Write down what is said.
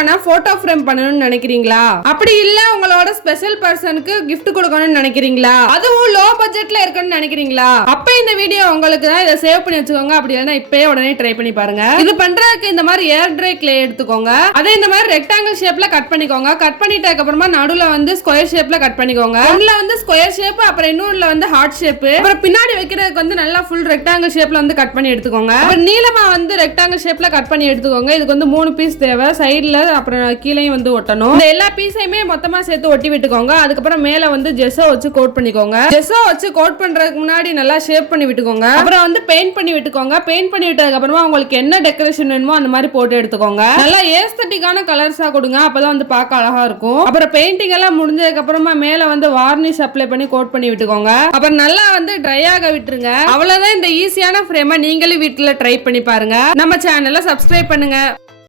சிம்பிளான photo frame பண்ணணும்னு நினைக்கிறீங்களா? அப்படி இல்ல உங்களோட ஸ்பெஷல் பர்சனுக்கு கிஃப்ட் கொடுக்கணும்னு நினைக்கிறீங்களா? அதுவும் லோ பட்ஜெட்ல இருக்கணும்னு நினைக்கிறீங்களா? அப்ப இந்த வீடியோ உங்களுக்கு தான். இதை சேவ் பண்ணி வச்சுக்கோங்க. அப்படி இல்லைன்னா இப்பயே உடனே ட்ரை பண்ணி பாருங்க. இது பண்றதுக்கு இந்த மாதிரி ஏர் ட்ரை கிளே எடுத்துக்கோங்க. அதே இந்த மாதிரி ரெக்டாங்கிள் ஷேப்ல கட் பண்ணிக்கோங்க. கட் பண்ணிட்டதுக்கு அப்புறமா நடுவுல வந்து ஸ்கொயர் ஷேப்ல கட் பண்ணிக்கோங்க. ஒண்ணுல வந்து ஸ்கொயர் ஷேப், அப்புறம் இன்னொருல வந்து ஹார்ட் ஷேப், அப்புறம் பின்னாடி வைக்கிறதுக்கு வந்து நல்லா ஃபுல் ரெக்டாங்கிள் ஷேப்ல வந்து கட் பண்ணி எடுத்துக்கோங்க. அப்புறம் நீளமா வந்து ரெக்டாங்கிள் ஷேப்ல கட் பண்ணி எடுத்துக்கோங்க. இதுக்கு வந்து 3 பீஸ் தேவை. சைடுல அப்புறம் கீழேயும் வந்து ஒட்டணும். இந்த எல்லா பீஸையுமே மொத்தமா சேர்த்து ஒட்டி விட்டுக்கோங்க. அதுக்கப்புறம் மேல வந்து ஜெஸ்ஸோ வச்சு கோட் பண்ணிக்கோங்க. ஜெஸ்ஸோ வச்சு கோட் பண்றதுக்கு முன்னாடி நல்லா ஷேப் பண்ணி விட்டுக்கோங்க. அப்புறம் வந்து பெயிண்ட் பண்ணி விட்டுக்கோங்க. பெயிண்ட் பண்ணி விட்டதுக்கு அப்புறமா உங்களுக்கு என்ன டெக்கரேஷன் வேணுமோ அந்த மாதிரி போட்டு எடுத்துக்கோங்க. நல்லா ஏஸ்தட்டிக்கான கலர்ஸா கொடுங்க. அப்பதான் வந்து பார்க்க அழகா இருக்கும். அப்புறம் பெயிண்டிங் எல்லாம் முடிஞ்சதுக்கு அப்புறமா மேல வந்து வார்னிஷ் அப்ளை பண்ணி கோட் பண்ணி விட்டுக்கோங்க. அப்புறம் நல்லா வந்து ட்ரை ஆக விட்டுருங்க. அவ்வளவுதான். இந்த ஈஸியான ஃப்ரேமை நீங்களும் வீட்டுல ட்ரை பண்ணி பாருங்க. நம்ம சேனலை சப்ஸ்கிரைப் பண்ணுங்க.